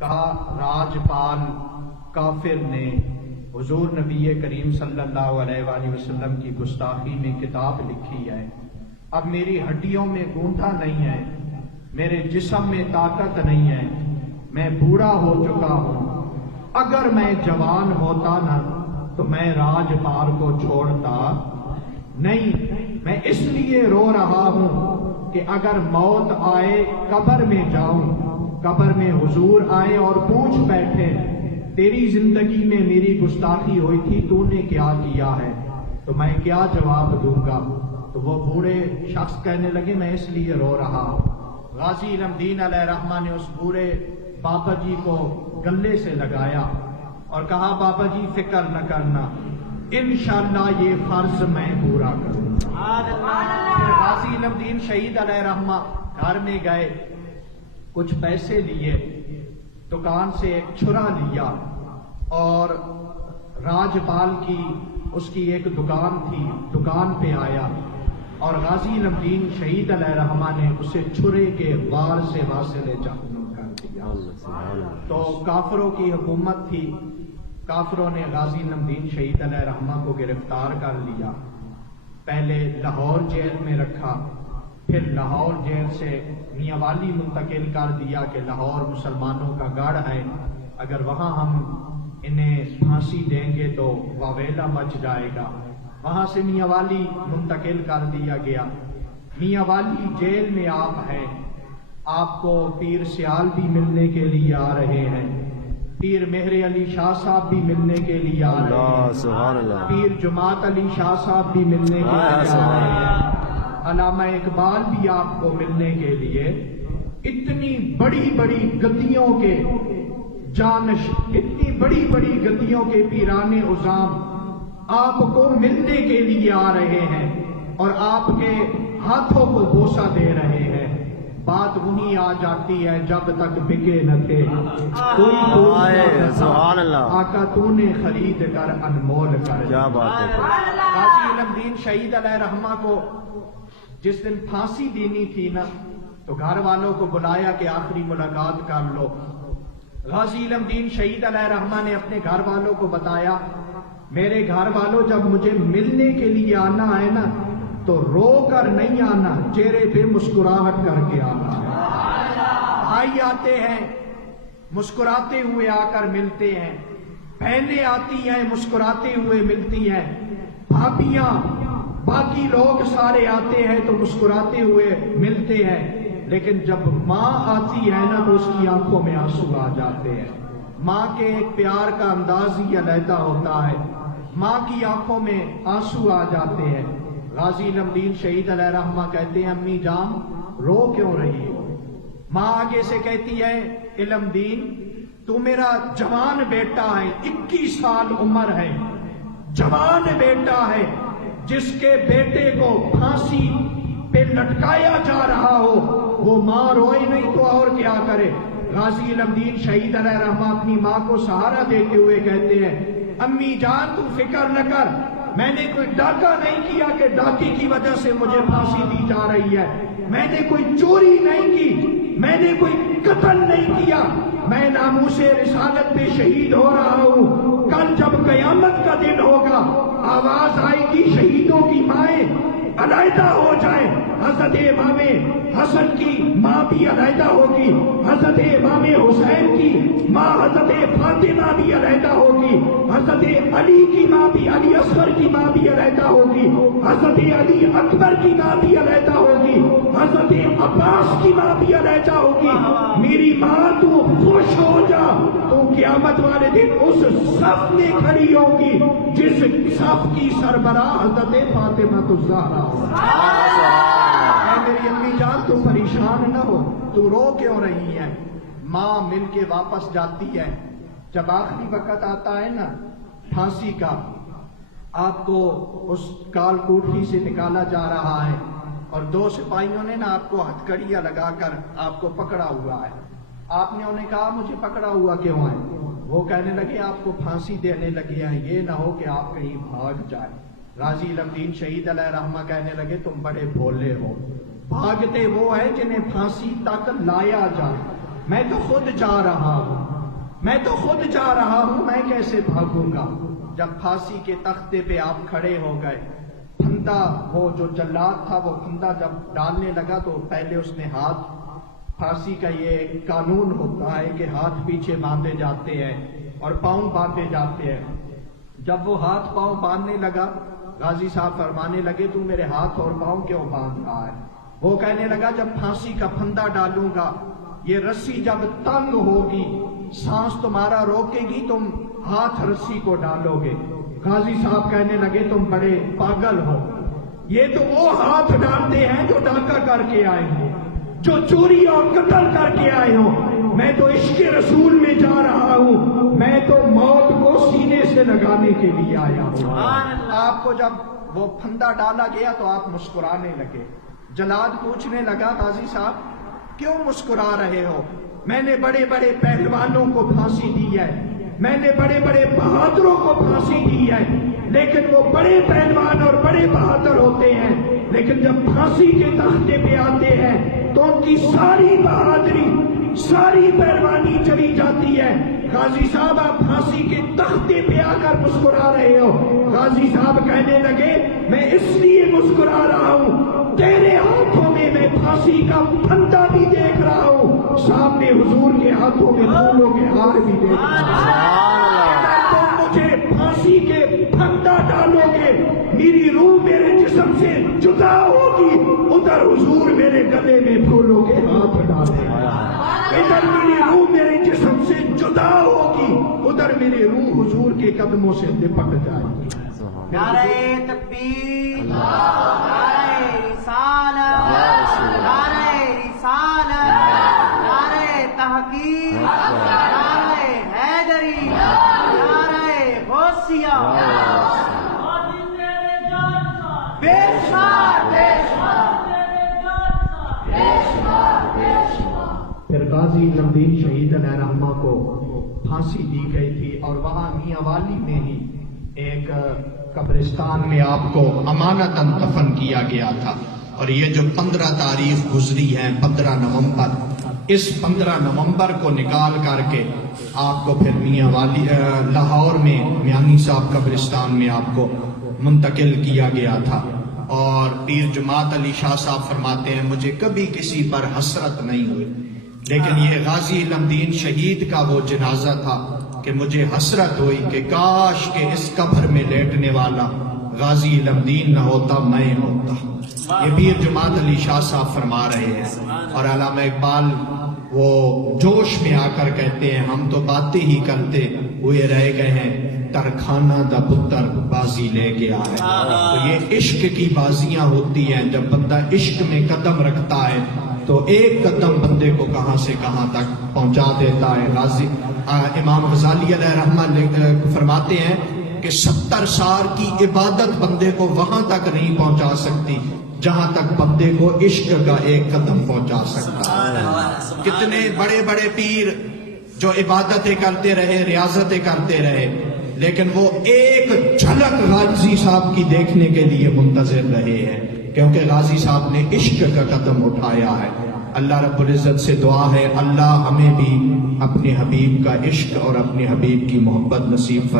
کہا راجپال کافر نے حضور نبی کریم صلی اللہ علیہ وآلہ وسلم کی گستاخی میں کتاب لکھی ہے، اب میری ہڈیوں میں گوندھا نہیں ہے، میرے جسم میں طاقت نہیں ہے، میں بوڑھا ہو چکا ہوں، اگر میں جوان ہوتا نا تو میں راجپال کو چھوڑتا نہیں، میں اس لیے رو رہا ہوں کہ اگر موت آئے قبر میں جاؤں، قبر میں حضور آئے اور پوچھ بیٹھے تیری زندگی میں میری گستاخی ہوئی تھی، تو نے کیا کیا ہے، تو میں کیا جواب دوں گا؟ تو وہ بوڑھے شخص کہنے لگے میں اس لیے رو رہا ہوں۔ غازی علم دین علیہ رحمہ نے اس بوڑھے بابا جی کو گلے سے لگایا اور کہا بابا جی فکر نہ کرنا، انشاءاللہ یہ فرض میں پورا کروں گا۔ پھر غازی علم دین شہید علیہ رحمہ گھر میں گئے، کچھ پیسے لیے، دکان سے ایک چھرا لیا اور راجپال کی اس کی ایک دکان تھی، دکان پہ آیا اور غازی علم دین شہید علیہ رحمہ نے اسے چھرے کے وار سے واصل جہنم کر دیا۔ تو کافروں کی حکومت تھی، کافروں نے غازی علم دین شہید علیہ رحمہ کو گرفتار کر لیا، پہلے لاہور جیل میں رکھا، پھر لاہور جیل سے میاں والی منتقل کر دیا کہ لاہور مسلمانوں کا گڑھ ہے، اگر وہاں ہم انہیں پھانسی دیں گے تو واویلا مچ جائے گا، وہاں سے میاں والی منتقل کر دیا گیا۔ میاں والی جیل میں آپ ہیں، آپ کو پیر سیال بھی ملنے کے لیے آ رہے ہیں، پیر مہر علی شاہ صاحب بھی ملنے کے لیے آ رہے ہیں، پیر جماعت علی شاہ صاحب بھی ملنے کے لیے آ رہے ہیں، علامہ اقبال بھی آپ کو ملنے کے لیے، اتنی بڑی بڑی گدیوں کے جانش، اتنی بڑی بڑی گدیوں کے پیران عظام آپ کو ملنے کے لیے آ رہے ہیں اور آپ کے ہاتھوں کو بوسہ دے رہے ہیں۔ بات وہی آ جاتی ہے جب تک بکے نہ تھے کوئی سبحان اللہ، آقا تو نے خرید کر انمول کر کیا بات ہے۔ غازی علم دین شہید علیہ رحمہ کو جس دن پھانسی دینی تھی نا تو گھر والوں کو بلایا کہ آخری ملاقات کر لو۔ غازی علم دین شہید علیہ رحمہ نے اپنے گھر والوں کو بتایا میرے گھر والوں جب مجھے ملنے کے لیے آنا ہے نا تو رو کر نہیں آنا، چہرے پہ مسکراہٹ کر کے آنا ہے۔ بھائی آتے ہیں مسکراتے ہوئے آ کر ملتے ہیں، بہنیں آتی ہیں مسکراتے ہوئے ملتی ہیں، بھابیاں باقی لوگ سارے آتے ہیں تو مسکراتے ہوئے ملتے ہیں، لیکن جب ماں آتی ہے نا تو اس کی آنکھوں میں آنسو آ جاتے ہیں۔ ماں کے ایک پیار کا انداز ہی علیحدہ ہوتا ہے، ماں کی آنکھوں میں آنسو آ جاتے ہیں۔ غازی علم دین شہید علیہ رحمہ کہتے ہیں امی جان رو کیوں رہی ہو؟ ماں آگے سے کہتی ہے علم دین تو میرا جوان بیٹا ہے، 21 سال عمر ہے، جوان بیٹا ہے، جس کے بیٹے کو پھانسی پہ لٹکایا جا رہا ہو وہ ماں روئے نہیں تو اور کیا کرے؟ غازی علم دین شہید علیہ رحمہ اپنی ماں کو سہارا دیتے ہوئے کہتے ہیں امی جان تو فکر نہ کر، میں نے کوئی ڈاکہ نہیں کیا کہ ڈاکے کی وجہ سے مجھے پھانسی دی جا رہی ہے، میں نے کوئی چوری نہیں کی، میں نے کوئی قتل نہیں کیا، میں ناموس رسالت پہ شہید ہو رہا ہوں۔ کل جب قیامت کا دن ہوگا آواز آئے گی شہیدوں کی مائیں علیحدہ ہو جائیں، حضرت امام حسن کی ماں بھی علیحدہ ہوگی، حضرت امام حسین کی ماں حضرت فاطمہ بھی علیحدہ ہوگی، حضرت علی کی ماں بھی، علی اصغر کی ماں بھی علیحدہ ہوگی، حضرت علی اکبر کی ماں بھی علیحدہ ہوگی، حضرت عباس کی ماں بھی علیحدہ ہوگی۔ میری ماں تو خوش ہو جا، تو قیامت والے دن اس صف میں کھڑی ہوگی جس صف کی سربراہ حضرت فاطمہ الزہرا۔ میری امی جان تو پریشان نہ ہو، تو رو کیوں رہی ہے؟ ماں مل کے واپس جاتی ہے، جب آخری وقت آتا ہے نا پھانسی کا، آپ کو اس کال کوٹھی سے نکالا جا رہا ہے اور 2 سپاہیوں نے نا آپ کو ہتھکڑیاں لگا کر آپ کو پکڑا ہوا ہے۔ آپ نے انہیں کہا مجھے پکڑا ہوا کیوں ہے؟ وہ کہنے لگے آپ کو پھانسی دینے لگے ہیں، یہ نہ ہو کہ آپ کہیں بھاگ جائے۔ غازی علم دین شہید علیہ رحمہ کہنے لگے تم بڑے بھولے ہو، بھاگتے وہ ہیں جنہیں پھانسی تک لایا جائے، میں تو خود جا رہا ہوں، میں تو خود جا رہا ہوں، میں کیسے بھاگوں گا؟ جب پھانسی کے تختے پہ آپ کھڑے ہو گئے، پھندا وہ جو جلاد تھا وہ پھندا جب ڈالنے لگا تو پہلے اس نے ہاتھ، پھانسی کا یہ قانون ہوتا ہے کہ ہاتھ پیچھے باندھے جاتے ہیں اور پاؤں باندھے جاتے ہیں۔ جب وہ ہاتھ پاؤں باندھنے لگا، غازی صاحب فرمانے لگے تو میرے ہاتھ اور پاؤں کیوں باندھ رہا ہے؟ وہ کہنے لگا جب پھانسی کا پھندا ڈالوں گا، یہ رسی جب تنگ ہوگی، سانس تمہارا روکے گی، تم ہاتھ رسی کو ڈالو گے۔ غازی صاحب کہنے لگے تم بڑے پاگل ہو، یہ تو وہ ہاتھ ڈالتے ہیں جو ڈاکہ کر کے آئے ہوں، جو چوری اور قتل کر کے آئے ہوں۔ میں تو عشق رسول میں جا رہا ہوں، میں تو موت کو سینے سے لگانے کے لیے آیا ہوں۔ آپ کو جب وہ پھندا ڈالا گیا تو آپ مسکرانے لگے۔ جلاد پوچھنے لگا غازی صاحب کیوں مسکرا رہے ہو؟ میں نے بڑے بڑے پہلوانوں کو پھانسی دی ہے، میں نے بڑے بڑے بہادروں کو پھانسی دی ہے، لیکن وہ بڑے پہلوان اور بڑے بہادر ہوتے ہیں، لیکن جب پھانسی کے تختے پہ آتے ہیں تو ان کی ساری بہادری، ساری پہلوانی چلی جاتی ہے۔ غازی صاحب آپ پھانسی کے تختے پہ آ کر مسکرا رہے ہو۔ غازی صاحب کہنے لگے میں اس لیے مسکرا رہا ہوں، تیرے ہاتھوں میں میں پھانسی کا پھندا بھی دیکھ رہا ہوں، سامنے حضور کے ہاتھوں میں پھولوں کے ہار بھی دیکھ رہا ہوں۔ تم مجھے پھانسی کے پھندا ڈالو گے، میری روح میرے جسم سے جدا ہوگی، ادھر حضور میرے گلے میں پھولوں کے ہاتھ ڈالے، ادھر میری روح میرے جسم سے جدا ہوگی، ادھر میری روح حضور کے قدموں سے لپٹ جائے گی۔ نعرہ تکبیر، نعرہ رسالت، نعرہ رسالت، نعرہ تحقیق، نعرہ حیدری، نعرہ غوثیہ، بے شمار، بے شمار، بے شمار، بے شمار۔ پھر غازی علم الدین شہید علیہ رحمہ کو پھانسی دی گئی تھی اور وہاں میاں والی میں ہی ایک قبرستان میں آپ کو امانتاً دفن کیا گیا تھا۔ اور یہ جو 15 تاریخ گزری ہے، 15 نومبر، اس 15 نومبر کو نکال کر کے آپ کو پھر میاں والی لاہور میں میانی صاحب قبرستان میں آپ کو منتقل کیا گیا تھا۔ اور پیر جماعت علی شاہ صاحب فرماتے ہیں مجھے کبھی کسی پر حسرت نہیں ہوئی، لیکن یہ غازی علم الدین شہید کا وہ جنازہ تھا کہ مجھے حسرت ہوئی کہ کاش کہ اس قبر میں لیٹنے والا غازی علم الدین نہ ہوتا، میں ہوتا۔ یہ پیر جماعت علی شاہ صاحب فرما رہے ہیں۔ اور علامہ اقبال وہ جوش میں آ کر کہتے ہیں ہم تو باتیں ہی کرتے ہوئے رہ گئے ہیں، ترخانہ دا پتر بازی لے گیا ہے۔ تو یہ عشق کی بازیاں ہوتی ہیں، جب بندہ عشق میں قدم رکھتا ہے تو ایک قدم بندے کو کہاں سے کہاں تک پہنچا دیتا ہے۔ غازی امام غزالی علیہ رحمہ فرماتے ہیں کہ 70 سال کی عبادت بندے کو وہاں تک نہیں پہنچا سکتی جہاں تک بندے کو عشق کا ایک قدم پہنچا سکتا ہے۔ کتنے بڑے بڑے پیر جو عبادتیں کرتے رہے، ریاضتیں کرتے رہے، لیکن وہ ایک جھلک غازی صاحب کی دیکھنے کے لیے منتظر رہے ہیں، کیونکہ غازی صاحب نے عشق کا قدم اٹھایا ہے۔ اللہ رب العزت سے دعا ہے اللہ ہمیں بھی اپنے حبیب کا عشق اور اپنے حبیب کی محبت نصیب فرمائے۔